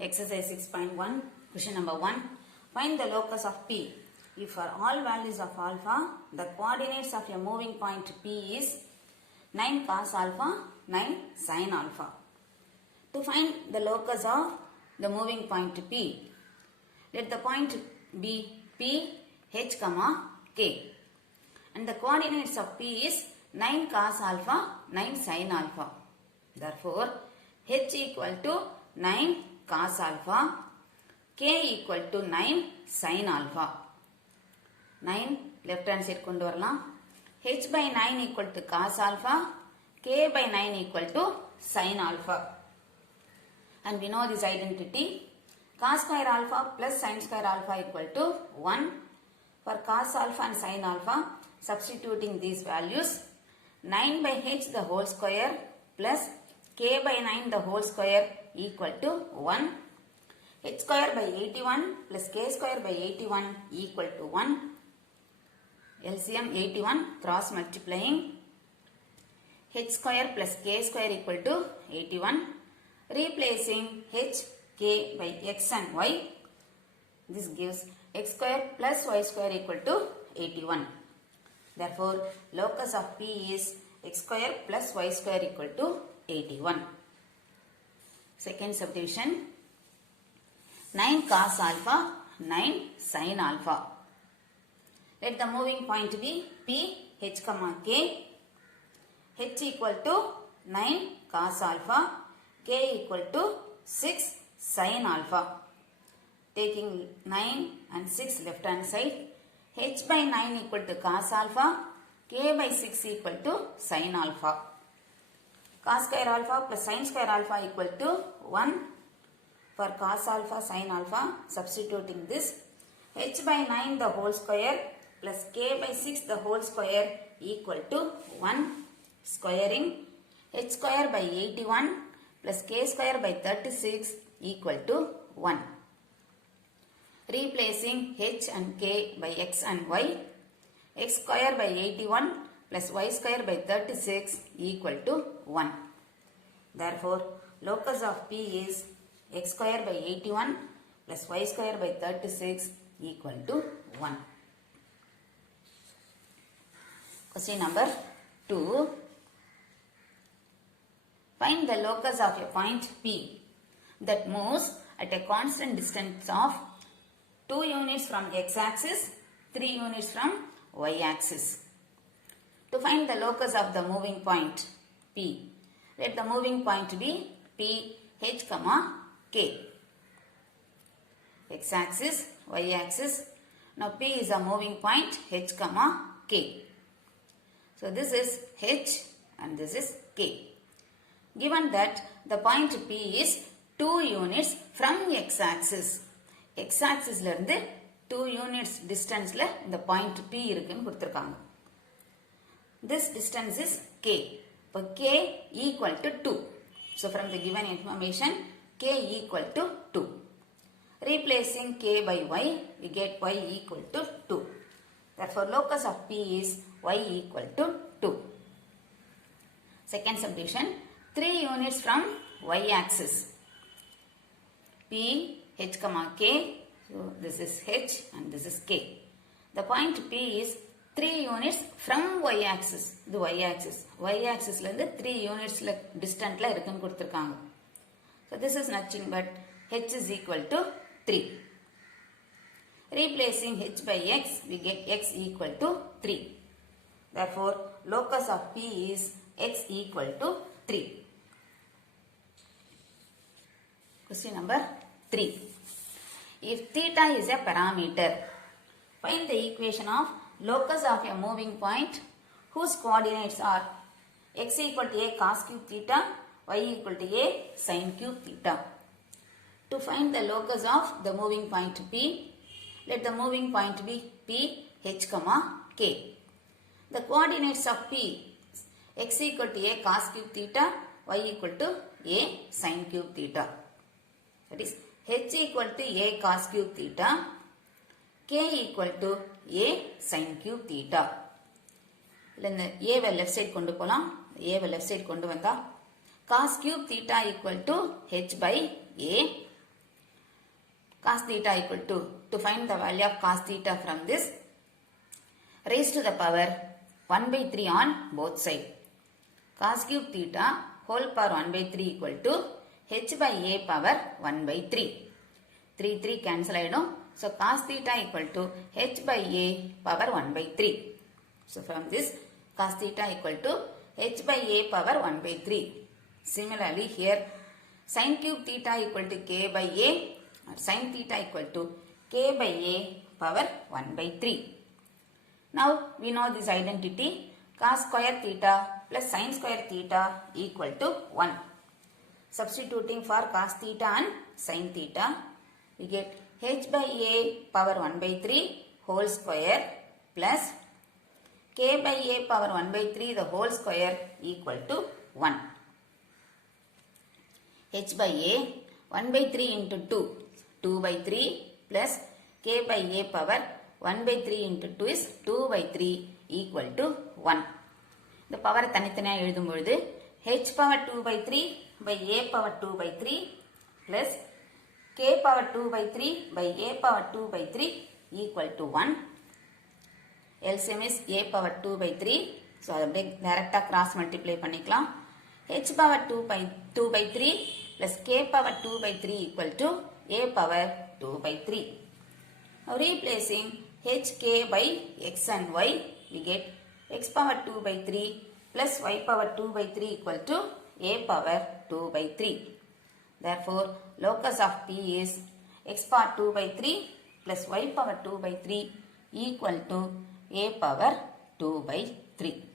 Exercise 6.1, question number 1. Find the locus of P. If for all values of alpha, the coordinates of a moving point P is 9 cos alpha, 9 sin alpha. To find the locus of the moving point P, let the point be P, H, K. And the coordinates of P is 9 cos alpha, 9 sin alpha. Therefore, H equal to 9 cos alpha, K equal to 9 sin alpha. 9 left hand side kondu varalam. H by 9 equal to cos alpha, K by 9 equal to sin alpha. And we know this identity. Cos square alpha plus sin square alpha equal to 1. For cos alpha and sin alpha, substituting these values, 9 by h the whole square plus k by 9 the whole square equal to 1. H square by 81 plus k square by 81 equal to 1. LCM 81 cross multiplying. H square plus k square equal to 81. Replacing h, k by x and y. This gives x square plus y square equal to 81. Therefore, locus of P is x square plus y square equal to 81. Second subdivision. 9 cos alpha, 9 sin alpha. Let the moving point be P, H, K. H equal to 9 cos alpha, K equal to 6 sin alpha. Taking 9 and 6 left hand side, H by 9 equal to cos alpha, K by 6 equal to sin alpha. Cos square alpha plus sin square alpha equal to 1. For cos alpha, sin alpha, substituting this, H by 9 the whole square plus K by 6 the whole square equal to 1. Squaring, H square by 81 plus K square by 36 equal to 1. Replacing h and k by x and y, x square by 81 plus y square by 36 equal to 1. Therefore, locus of P is x square by 81 plus y square by 36 equal to 1. Question number 2. Find the locus of a point P that moves at a constant distance of 2 units from x-axis, 3 units from y-axis. To find the locus of the moving point P, let the moving point be P, H, K. X-axis, y-axis. Now P is a moving point H, K. So this is H and this is K. Given that the point P is 2 units from x-axis. x-axis la irundhu 2 units distance la the point P irukku kuduthirukanga. This distance is K. So K equal to 2. So from the given information, K equal to 2. Replacing K by Y, we get Y equal to 2. Therefore, locus of P is Y equal to 2. Second subdivision, 3 units from Y-axis. P, H, K. So this is H and this is K. The point P is 3 units from y-axis. The y-axis. Y-axis la 3 units distant la irukku kuduthirukanga. So this is nothing but H is equal to 3. Replacing H by X, we get X equal to 3. Therefore, locus of P is X equal to 3. Question number 3. If theta is a parameter, find the equation of locus of a moving point whose coordinates are x equal to a cos cube theta, y equal to a sin cube theta. To find the locus of the moving point P, let the moving point be P, H, K. The coordinates of P, x equal to a cos cube theta, y equal to a sin cube theta. That is H equal to a cos cube theta, K equal to a sin cube theta. இந்த a why left side கொண்டு போலாம். a why left side கொண்டு வந்தா cos cube theta equal to h by a cos theta equal to find the value of cos theta from this, raise to the power 1 by 3 on both sides. Cos cube theta whole power 1 by 3 equal to h by a power 1 by 3. 3 cancel ஆயிடும். So cos theta equal to h by a power 1 by 3. So from this cos theta equal to h by a power 1 by 3. Similarly here sin cube theta equal to k by a or sin theta equal to k by a power 1 by 3. Now we know this identity, cos square theta plus sin square theta equal to 1. Substituting for cos theta and sin theta, we get h by a power 1 by 3 whole square plus k by a power 1 by 3 the whole square equal to 1. H by a 1 by 3 into 2, 2 by 3 plus k by a power 1 by 3 into 2 is 2 by 3 equal to 1. The power தனித்தனியாக எழுதும் பொழுது h power 2 by 3 by a power 2 by 3 plus k power 2 by 3 by a power 2 by 3 equal to 1. LCM is a power 2 by 3. So அப்படியே டைரக்டா cross multiply பண்ணிக்கலாம். h power 2 by 3 plus k power 2 by 3 equal to a power 2 by 3. Now replacing h, k by x and y, we get x power 2 by 3 plus y power 2 by 3 equal to a power 2 by 3. Therefore, locus of P is x power 2 by 3 plus y power 2 by 3 equal to a power 2 by 3.